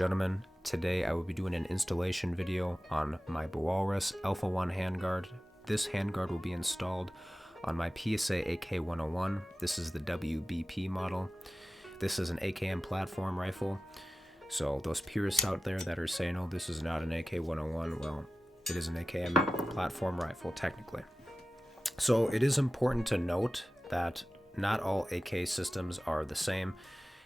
gentlemen, today I will be doing an installation video on my Barwarus Alpha-1 handguard. This handguard will be installed on my PSA AK-101. This is the WBP model. This is an AKM platform rifle. So those purists out there that are saying, oh, this is not an AK-101, well, it is an AKM platform rifle technically. So it is important to note that not all AK systems are the same.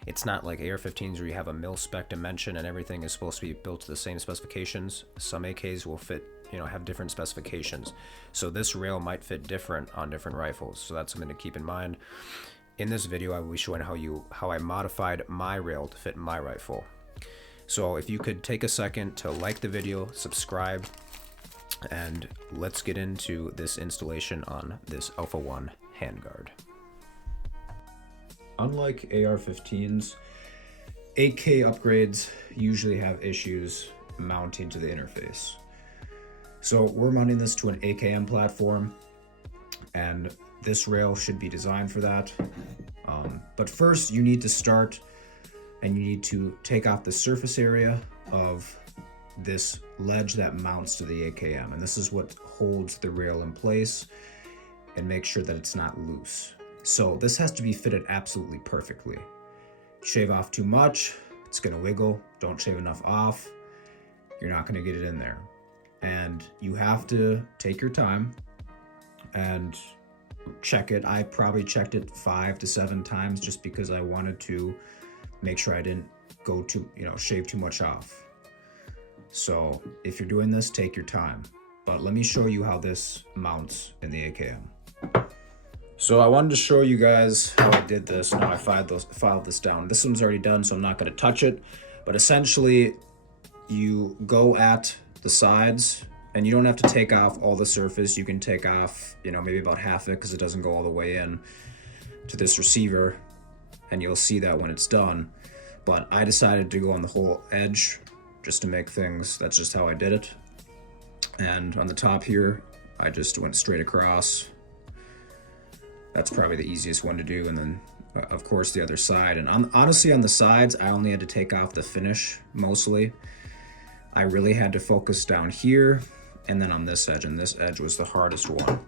It's not like AR-15s where you have a mil-spec dimension and everything is supposed to be built to the same specifications. Some AKs will fit, have different specifications. So this rail might fit different on different rifles. So that's something to keep in mind. In this video, I will be showing how I modified my rail to fit my rifle. So if you could take a second to like the video, subscribe, and let's get into this installation on this Alpha-1 handguard. Unlike AR-15s, AK upgrades usually have issues mounting to the interface. So we're mounting this to an AKM platform, and this rail should be designed for that. But first you need to start and you need to take off the surface area of this ledge that mounts to the AKM. And this is what holds the rail in place and make sure that it's not loose. So this has to be fitted absolutely perfectly. Shave off too much, it's gonna wiggle. Don't shave enough off, you're not gonna get it in there. And you have to take your time and check it. I probably checked it 5 to 7 times just because I wanted to make sure I didn't go to, shave too much off. So if you're doing this, take your time. But let me show you how this mounts in the AKM. So I wanted to show you guys how I did this. Now I filed this down. This one's already done, so I'm not going to touch it. But essentially, you go at the sides, and you don't have to take off all the surface. You can take off, maybe about half it because it doesn't go all the way in to this receiver. And you'll see that when it's done. But I decided to go on the whole edge just to make things, that's just how I did it. And on the top here, I just went straight across. That's probably the easiest one to do. And then of course the other side. And honestly on the sides, I only had to take off the finish mostly. I really had to focus down here and then on this edge, and this edge was the hardest one.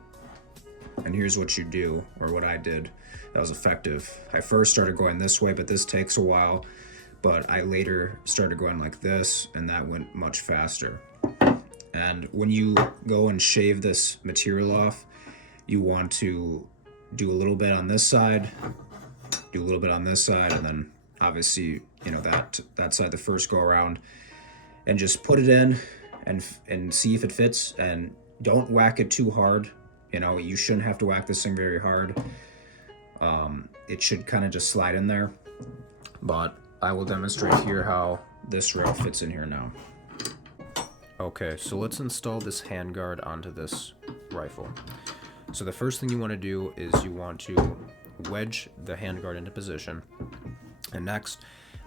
And here's what you do, or what I did that was effective. I first started going this way, but this takes a while. But I later started going like this, and that went much faster. And when you go and shave this material off, you want to do a little bit on this side, do a little bit on this side, and then obviously, that side the first go around, and just put it in and see if it fits, and don't whack it too hard. You shouldn't have to whack this thing very hard. It should kind of just slide in there. But I will demonstrate here how this rail fits in here now. Okay, so let's install this handguard onto this rifle. So the first thing you want to do is you want to wedge the handguard into position. And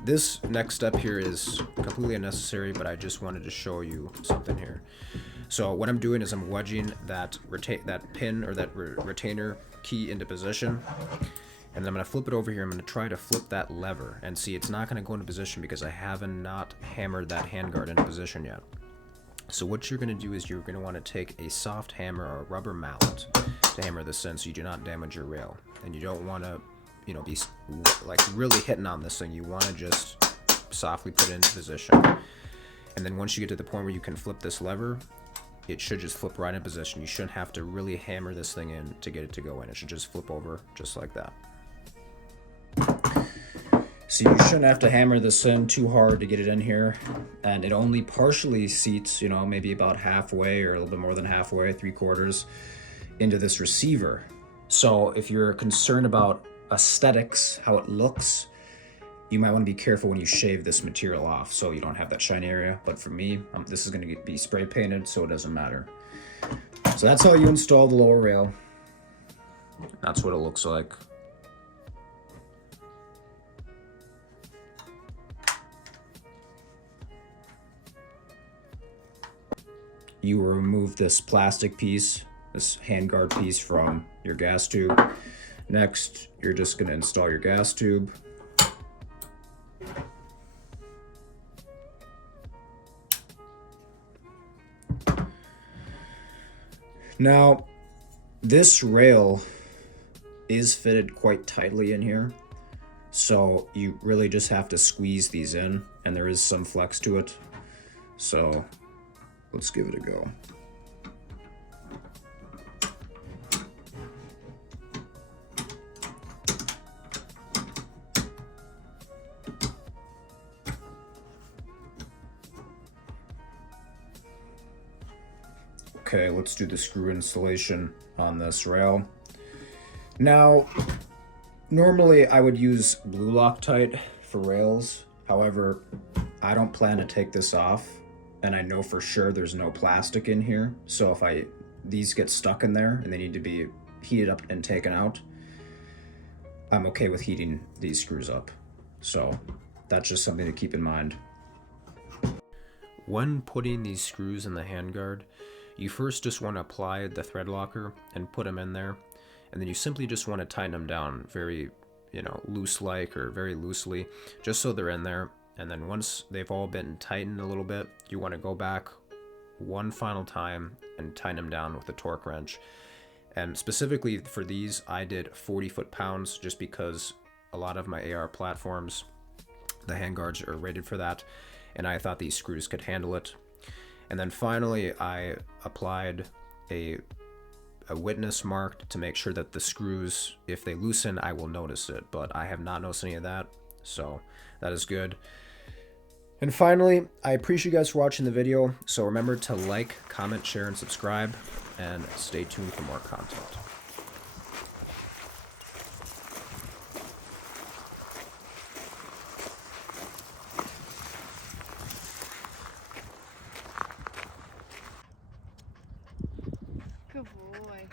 this next step here is completely unnecessary, but I just wanted to show you something here. So what I'm doing is I'm wedging that pin or that retainer key into position. And then I'm going to flip it over here. I'm going to try to flip that lever, and see, it's not going to go into position because I haven't not hammered that handguard into position yet. So what you're going to do is you're going to want to take a soft hammer or a rubber mallet to hammer this in so you do not damage your rail. And you don't want to, be like really hitting on this thing. You want to just softly put it into position. And then once you get to the point where you can flip this lever, it should just flip right in position. You shouldn't have to really hammer this thing in to get it to go in. It should just flip over just like that. So you shouldn't have to hammer this in too hard to get it in here, and it only partially seats, maybe about halfway or a little bit more than halfway, 3/4 into this receiver. So if you're concerned about aesthetics, how it looks, you might want to be careful when you shave this material off so you don't have that shiny area. But for me, this is going to be spray painted, so it doesn't matter. So that's how you install the lower rail. That's what it looks like. You will remove this plastic piece, this handguard piece from your gas tube. Next, you're just going to install your gas tube. Now, this rail is fitted quite tightly in here, so you really just have to squeeze these in, and there is some flex to it. So let's give it a go. Okay, let's do the screw installation on this rail. Now, normally I would use blue Loctite for rails. However, I don't plan to take this off, and I know for sure there's no plastic in here. So if these get stuck in there and they need to be heated up and taken out, I'm okay with heating these screws up. So that's just something to keep in mind. When putting these screws in the handguard, you first just want to apply the thread locker and put them in there, and then you simply just want to tighten them down very, loose-like or very loosely, just so they're in there. And then once they've all been tightened a little bit, you want to go back one final time and tighten them down with a torque wrench. And specifically for these, I did 40 foot-pounds just because a lot of my AR platforms, the handguards are rated for that, and I thought these screws could handle it. And then finally, I applied a witness mark to make sure that the screws, if they loosen, I will notice it. But I have not noticed any of that, so that is good. And finally, I appreciate you guys for watching the video. So remember to like, comment, share, and subscribe, and stay tuned for more content. Good boy.